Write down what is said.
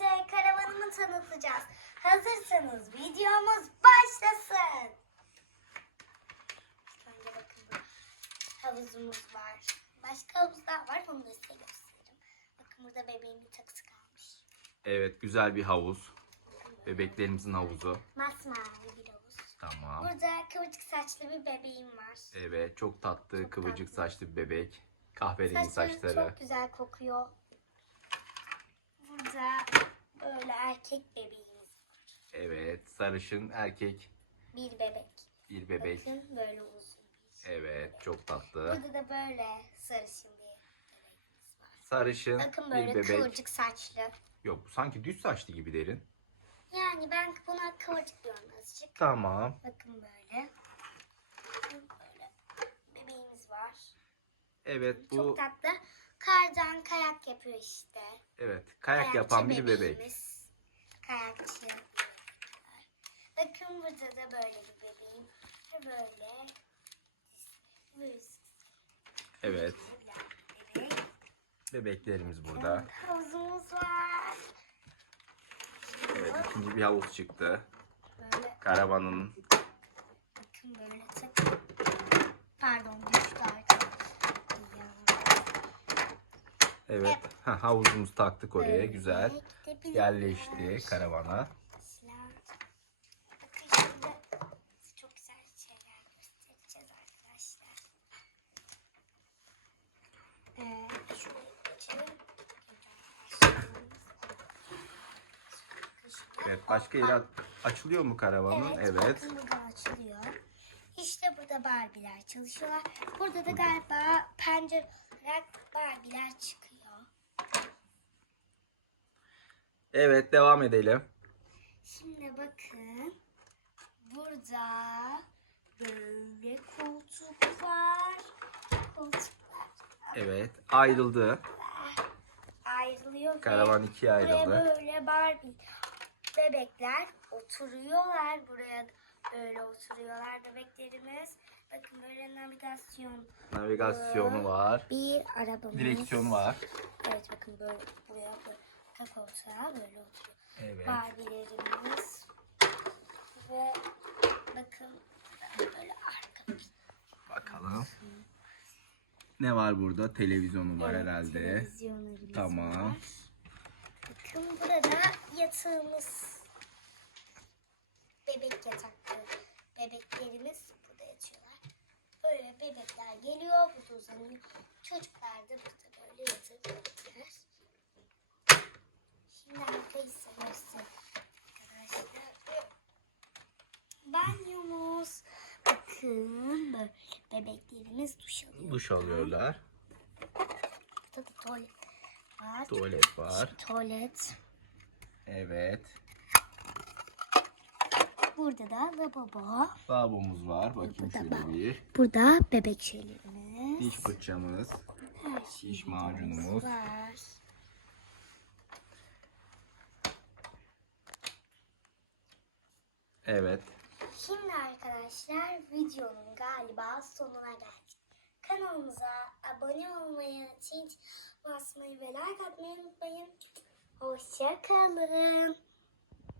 birlikte karavanımı tanıtacağız. Hazırsanız videomuz başlasın. Önce bakın bu havuzumuz var. Başka havuzlar var onu da size gösteririm. Bakın burada bebeğimin takısı kalmış. Evet güzel bir havuz. Bebeklerimizin havuzu. Masmavi bir havuz. Tamam. Burada kıvırcık saçlı bir bebeğim var. Evet çok tatlı Çok kıvırcık tatlı. saçlı bir bebek. Kahverengi Saçları saçları. çok güzel kokuyor. Burada böyle erkek bebeğimiz var. Evet sarışın erkek Bir bebek. bir bebek. Bakın böyle uzun bir. Evet çok tatlı. Burada da böyle sarışın bir bebeğimiz var. Sarışın Bakın bir böyle bebek. kıvırcık saçlı. Yok sanki düz saçlı gibi derin. Yani ben buna kıvırcık diyorum azıcık. Tamam. Bakın böyle. Bakın Böyle bebeğimiz var. Evet bu Çok tatlı. Kardan kayak yapıyor işte. evet kayak Kayakçı yapan bir bebek. bebeğimiz. Kayakçı. Bakın burada da böyle bir bebeğim. Böyle. Böyle Evet bebek. bebeklerimiz burada. Havuzumuz var. Evet ikinci bir havuz çıktı. Böyle Karavanın bakın böyle tık. Pardon düştü arkadaşlar. Evet ha, havuzumuzu taktık oraya Böyle güzel. Yerleşti karavana. Ee. Evet başka yere açılıyor mu karavanın? Evet, Evet. açılıyor. İşte burada Barbie'ler çalışıyorlar. Burada da galiba pencere olarak Barbie'ler çıkıyor. Evet devam edelim. Şimdi bakın. Burada böyle koltuk var. Koltuklar Evet ayrıldı. ayrılıyor. Karavan ikiye Buraya ayrıldı. böyle Barbie bebekler oturuyorlar. Buraya böyle oturuyorlar bebeklerimiz. Bakın böyle navigasyon. Navigasyonu var. Bir arabamız. Direksiyonu var. Evet bakın böyle buraya böyle arka koltuğa böyle oturuyor. Evet. Barbie'lerimiz. Ve bakın böyle arka Bakalım. Ne var burada? Televizyonu var Evet, herhalde. televizyonlarımız Tamam. var. Bakın burada yatağımız. Bebek yatakları. Bebeklerimiz burada yatıyorlar. Böyle bebekler geliyor, burada uzanıyor. Çocuklar da burada böyle yatabilirler. Şimdi arkayı size göstereyim arkadaşlar. Banyomuz. Bakın böyle bebeklerimiz duş alıyor. Duş alıyorlar. Burada da tuvalet var. Tuvalet var. Tuvalet. Evet. Burada da lavabo. Lavabomuz var. Bakayım Burada şöyle bak. bir. Burada bebek şeylerimiz. Diş fırçamız. Her diş macunumuz. Var. Evet. Şimdi arkadaşlar videonun galiba sonuna geldik. Kanalımıza abone olmayı, çift basmayı ve like atmayı unutmayın. Hoşça kalın.